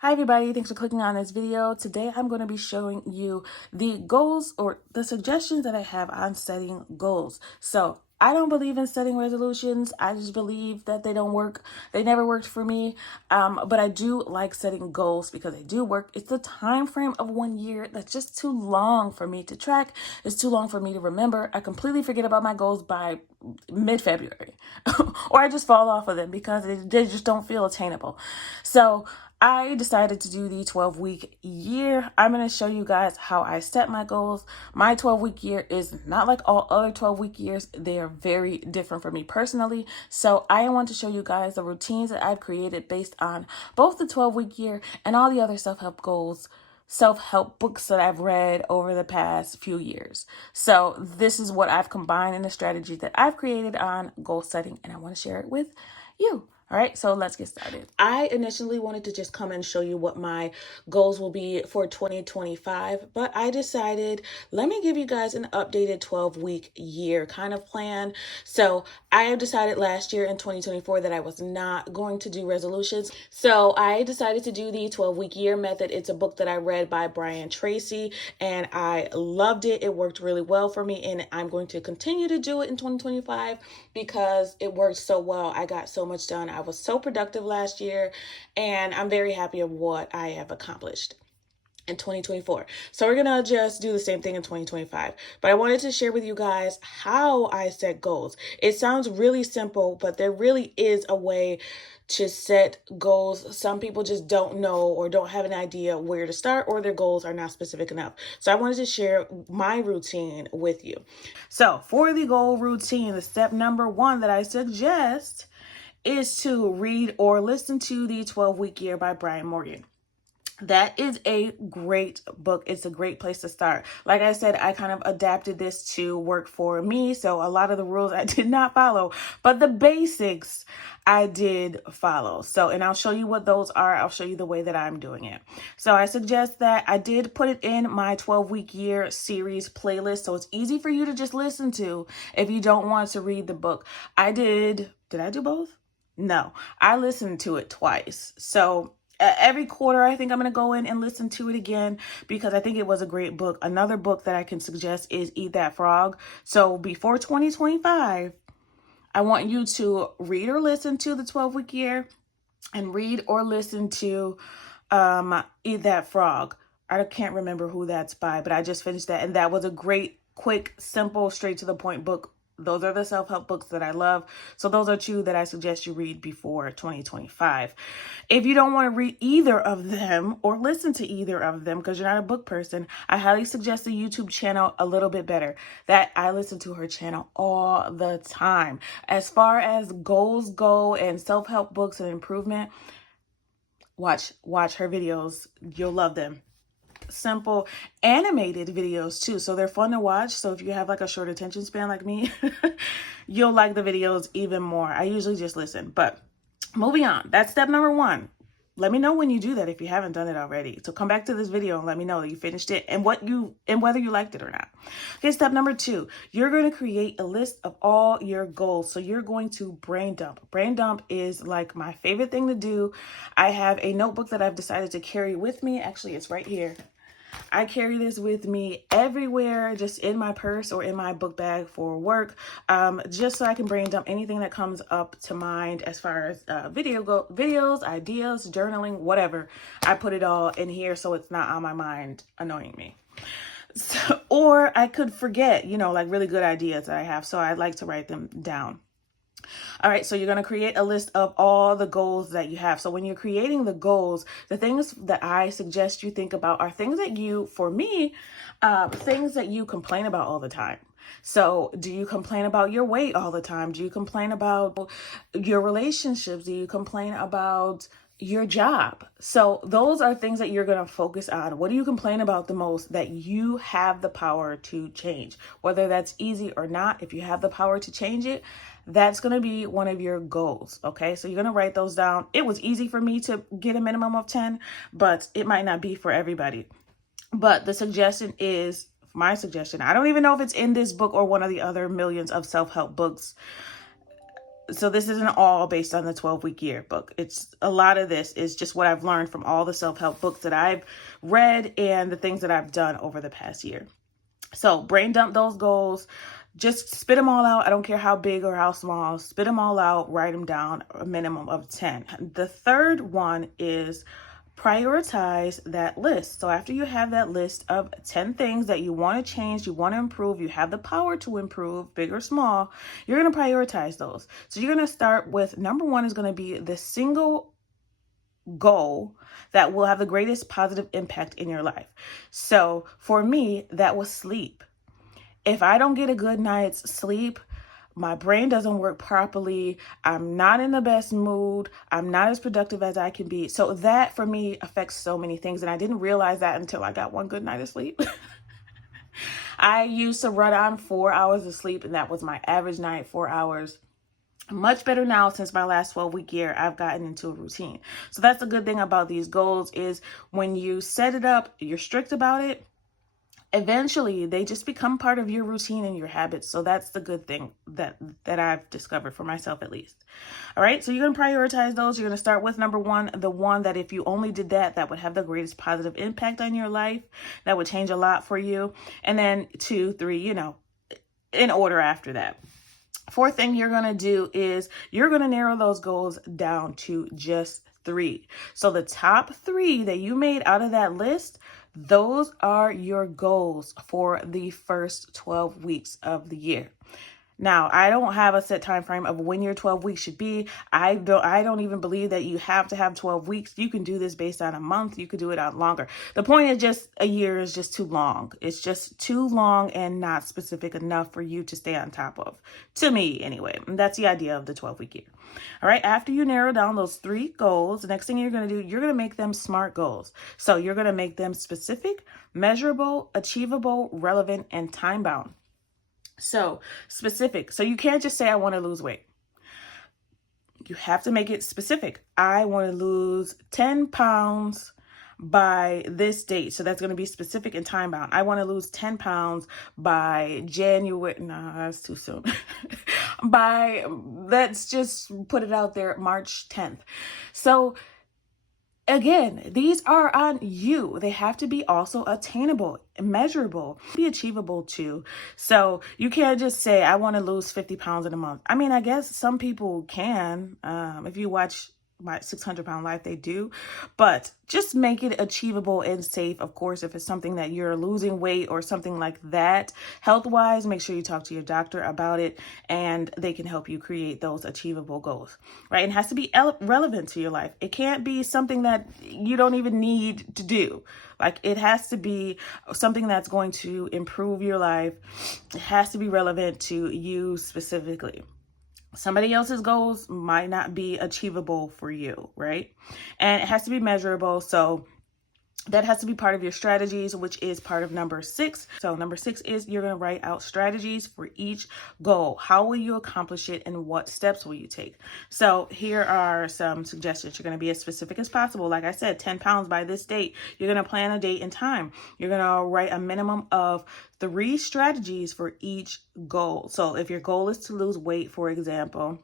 Hi everybody, thanks for clicking on this video. Today I'm going to be showing you the goals or the suggestions that I have on setting goals. So I don't believe in setting resolutions. I just believe that they don't work. They never worked for me. But I do like setting goals because they do work. It's a time frame of 1 year that's just too long for me to track. It's too long for me to remember. I completely forget about my goals by mid-February or I just fall off of them because they just don't feel attainable. So I decided to do the 12-week year. I'm going to show you guys how I set my goals. My 12-week year is not like all other 12-week years. They are very different for me personally. So I want to show you guys the routines that I've created based on both the 12-week year and all the other self-help books that I've read over the past few years. So this is what I've combined in the strategy that I've created on goal setting, and I want to share it with you. All right, so let's get started. I initially wanted to just come and show you what my goals will be for 2025, but I decided, let me give you guys an updated 12-week year kind of plan. So I have decided last year in 2024 that I was not going to do resolutions. So I decided to do the 12-week year method. It's a book that I read by Brian Tracy, and I loved it. It worked really well for me, and I'm going to continue to do it in 2025 because it worked so well. I got so much done. I was so productive last year, and I'm very happy of what I have accomplished in 2024. So we're gonna just do the same thing in 2025. But I wanted to share with you guys how I set goals. It sounds really simple, but there really is a way to set goals. Some people just don't know or don't have an idea where to start, or their goals are not specific enough. So I wanted to share my routine with you. So for the goal routine, the step number 1 that I suggest is to read or listen to the 12-week year by Brian Morgan. That is a great book. It's a great place to start. Like I said, I kind of adapted this to work for me. So a lot of the rules I did not follow, but the basics I did follow. So, and I'll show you what those are. I'll show you the way that I'm doing it. So I suggest that I did put it in my 12-week year series playlist. So it's easy for you to just listen to if you don't want to read the book. Did I do both? No, I listened to it twice. So every quarter, I think I'm going to go in and listen to it again because I think it was a great book. Another book that I can suggest is Eat That Frog. So before 2025, I want you to read or listen to the 12-week year and read or listen to Eat That Frog. I can't remember who that's by, but I just finished that. And that was a great, quick, simple, straight to the point book. Those are the self-help books that I love. So those are 2 that I suggest you read before 2025. If you don't want to read either of them or listen to either of them because you're not a book person, I highly suggest the YouTube channel A Little Bit Better. That I listen to her channel all the time. As far as goals go and self-help books and improvement, watch her videos. You'll love them. Simple animated videos too, so they're fun to watch. So if you have like a short attention span like me, you'll like the videos even more. I usually just listen. But moving on, that's step number 1. Let me know when you do that if you haven't done it already. So come back to this video and let me know that you finished it and whether you liked it or not. Okay, step number 2, you're going to create a list of all your goals. So you're going to brain dump. Brain dump is like my favorite thing to do. I have a notebook that I've decided to carry with me. Actually, it's right here. I carry this with me everywhere, just in my purse or in my book bag for work, just so I can brain dump anything that comes up to mind as far as videos, ideas, journaling, whatever. I put it all in here so it's not on my mind annoying me. So, or I could forget, like really good ideas that I have. So I like to write them down. All right, so you're going to create a list of all the goals that you have. So when you're creating the goals, the things that I suggest you think about are things that things that you complain about all the time. So do you complain about your weight all the time? Do you complain about your relationships? Do you complain about your job? So those are things that you're going to focus on. What do you complain about the most that you have the power to change? Whether that's easy or not, if you have the power to change it, that's going to be one of your goals. Okay, so you're going to write those down. It was easy for me to get a minimum of 10, but it might not be for everybody. But the suggestion is my suggestion. I don't even know if it's in this book or one of the other millions of self-help books. So this isn't all based on the 12-week year book. It's a lot of this is just what I've learned from all the self-help books that I've read and the things that I've done over the past year. So brain dump those goals. Just spit them all out. I don't care how big or how small. Spit them all out. Write them down, a minimum of 10. The third one is prioritize that list. So after you have that list of 10 things that you want to change, you want to improve, you have the power to improve, big or small, you're going to prioritize those. So you're going to start with number one is going to be the single goal that will have the greatest positive impact in your life. So for me, that was sleep. If I don't get a good night's sleep, my brain doesn't work properly. I'm not in the best mood. I'm not as productive as I can be. So that for me affects so many things. And I didn't realize that until I got one good night of sleep. I used to run on 4 hours of sleep, and that was my average night, 4 hours. Much better now since my last 12-week year, I've gotten into a routine. So that's the good thing about these goals is when you set it up, you're strict about it. Eventually, they just become part of your routine and your habits. So that's the good thing that I've discovered for myself, at least. All right. So you're going to prioritize those. You're going to start with number one, the one that if you only did that, that would have the greatest positive impact on your life. That would change a lot for you. And then 2, 3, in order after that. Fourth thing you're going to do is you're going to narrow those goals down to just 3. So the top 3 that you made out of that list, those are your goals for the first 12 weeks of the year. Now, I don't have a set time frame of when your 12 weeks should be. I don't even believe that you have to have 12 weeks. You can do this based on a month. You could do it out longer. The point is just a year is just too long. It's just too long and not specific enough for you to stay on top of. To me, anyway. And that's the idea of the 12-week year. All right. After you narrow down those 3 goals, the next thing you're going to do, you're going to make them SMART goals. So you're going to make them specific, measurable, achievable, relevant, and time-bound. So specific. So you can't just say, I want to lose weight. You have to make it specific. I want to lose 10 pounds by this date. So that's going to be specific and time bound. I want to lose 10 pounds by January. No, that's too soon. Let's just put it out there, March 10th. So again, these are on you. They have to be also attainable, measurable, be achievable too. So you can't just say, I want to lose 50 pounds in a month. I mean, I guess some people can. If you watch my 600-pound life, they do. But just make it achievable and safe. Of course, if it's something that you're losing weight or something like that, health-wise, make sure you talk to your doctor about it and they can help you create those achievable goals, right? It has to be relevant to your life. It can't be something that you don't even need to do. Like, it has to be something that's going to improve your life. It has to be relevant to you specifically. Somebody else's goals might not be achievable for you, right? And it has to be measurable. So that has to be part of your strategies, which is part of number 6. So number 6 is you're going to write out strategies for each goal. How will you accomplish it and what steps will you take? So here are some suggestions. You're going to be as specific as possible. Like I said, 10 pounds by this date. You're going to plan a date and time. You're going to write a minimum of 3 strategies for each goal. So if your goal is to lose weight, for example,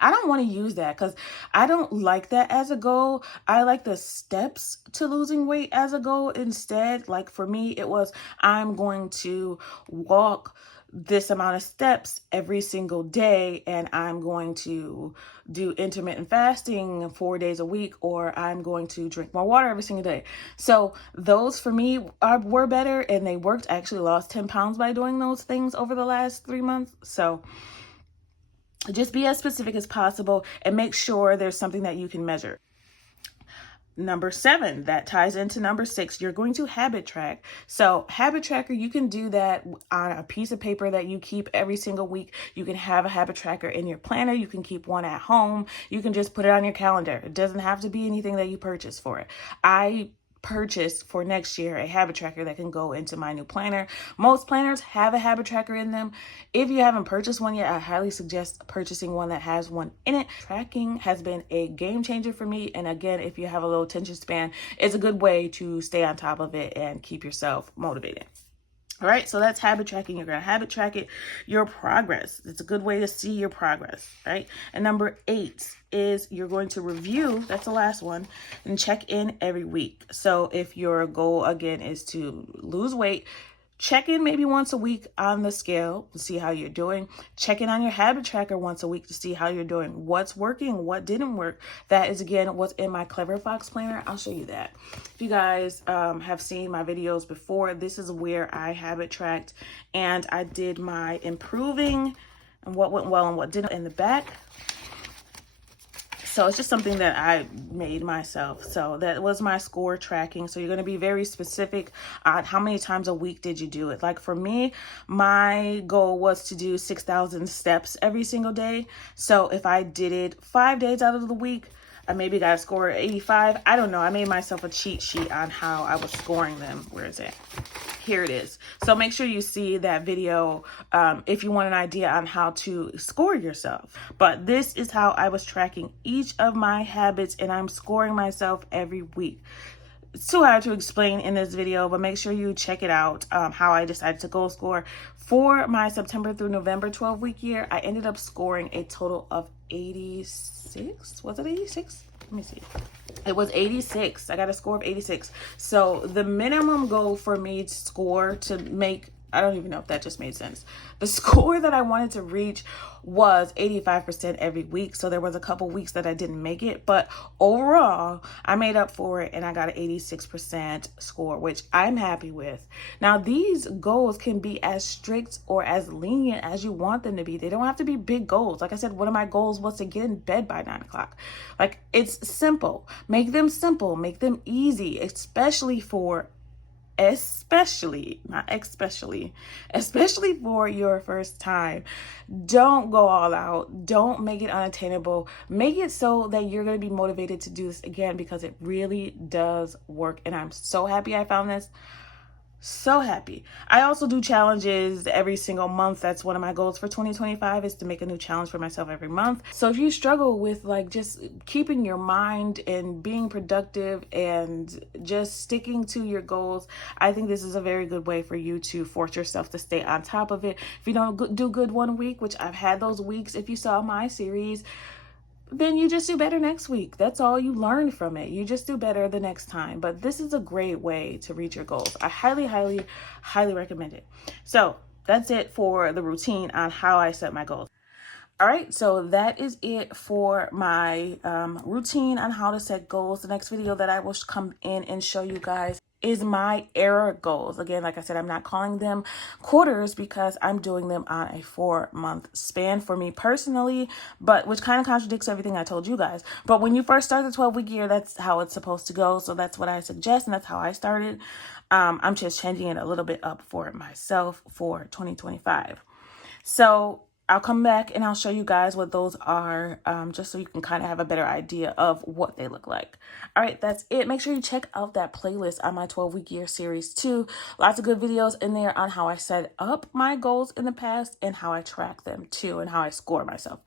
I don't want to use that because I don't like that as a goal. I like the steps to losing weight as a goal instead. Like for me, it was, I'm going to walk this amount of steps every single day, and I'm going to do intermittent fasting 4 days a week, or I'm going to drink more water every single day. So those for me were better, and they worked. I actually lost 10 pounds by doing those things over the last 3 months. So just be as specific as possible and make sure there's something that you can measure. Number 7, that ties into number 6, you're going to habit track. So habit tracker, you can do that on a piece of paper that you keep every single week. You can have a habit tracker in your planner. You can keep one at home. You can just put it on your calendar. It doesn't have to be anything that you purchase for it. I purchased for next year a habit tracker that can go into my new planner. Most planners have a habit tracker in them. If you haven't purchased one yet, I highly suggest purchasing one that has one in it. Tracking has been a game changer for me. And again, if you have a low attention span, it's a good way to stay on top of it and keep yourself motivated. All right, so that's habit tracking. You're going to habit track it, your progress. It's a good way to see your progress, right? And number 8 is you're going to review, that's the last one, and check in every week. So if your goal, again, is to lose weight, check in maybe once a week on the scale to see how you're doing. Check in on your habit tracker once a week to see how you're doing. What's working, what didn't work. That is, again, what's in my Clever Fox planner. I'll show you that. If you guys have seen my videos before, this is where I habit tracked and I did my improving and what went well and what didn't in the back. So it's just something that I made myself. So that was my score tracking. So you're going to be very specific on how many times a week did you do it. Like for me, my goal was to do 6,000 steps every single day. So if I did it 5 days out of the week, I maybe got a score of 85. I don't know. I made myself a cheat sheet on how I was scoring them. Where is it? Here it is. So make sure you see that video if you want an idea on how to score yourself. But this is how I was tracking each of my habits, and I'm scoring myself every week. It's too hard to explain in this video, but make sure you check it out, how I decided to goal score. For my September through November 12-week year, I ended up scoring a total of 86. Was it 86? Let me see. It was 86. I got a score of 86. So the minimum goal for me to score to make, I don't even know if that just made sense. The score that I wanted to reach was 85% every week. So there was a couple weeks that I didn't make it, but overall I made up for it and I got an 86% score, which I'm happy with. Now these goals can be as strict or as lenient as you want them to be. They don't have to be big goals. Like I said, one of my goals was to get in bed by 9 o'clock. Like, it's simple. Make them simple, make them easy, especially for your first time. Don't go all out. Don't make it unattainable. Make it so that you're going to be motivated to do this again, because it really does work. And I'm so happy I found this. So happy. I also do challenges every single month. That's one of my goals for 2025, is to make a new challenge for myself every month. So if you struggle with like just keeping your mind and being productive and just sticking to your goals, I think this is a very good way for you to force yourself to stay on top of it. If you don't do good one week, which I've had those weeks, if you saw my series, then you just do better next week. That's all you learn from it. You just do better the next time. But this is a great way to reach your goals. I highly, highly, highly recommend it. So that's it for the routine on how I set my goals. All right, so that is it for my routine on how to set goals. The next video that I will come in and show you guys is my era goals. Again, like I said, I'm not calling them quarters because I'm doing them on a 4-month span for me personally, but which kind of contradicts everything I told you guys. But when you first start the 12-week year, that's how it's supposed to go. So that's what I suggest, and that's how I started. I'm just changing it a little bit up for myself for 2025. So I'll come back and I'll show you guys what those are, just so you can kind of have a better idea of what they look like. All right, that's it. Make sure you check out that playlist on my 12-week year series too. Lots of good videos in there on how I set up my goals in the past and how I track them too, and how I score myself.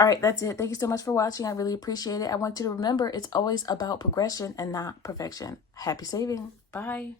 All right, that's it. Thank you so much for watching. I really appreciate it. I want you to remember, it's always about progression and not perfection. Happy saving. Bye.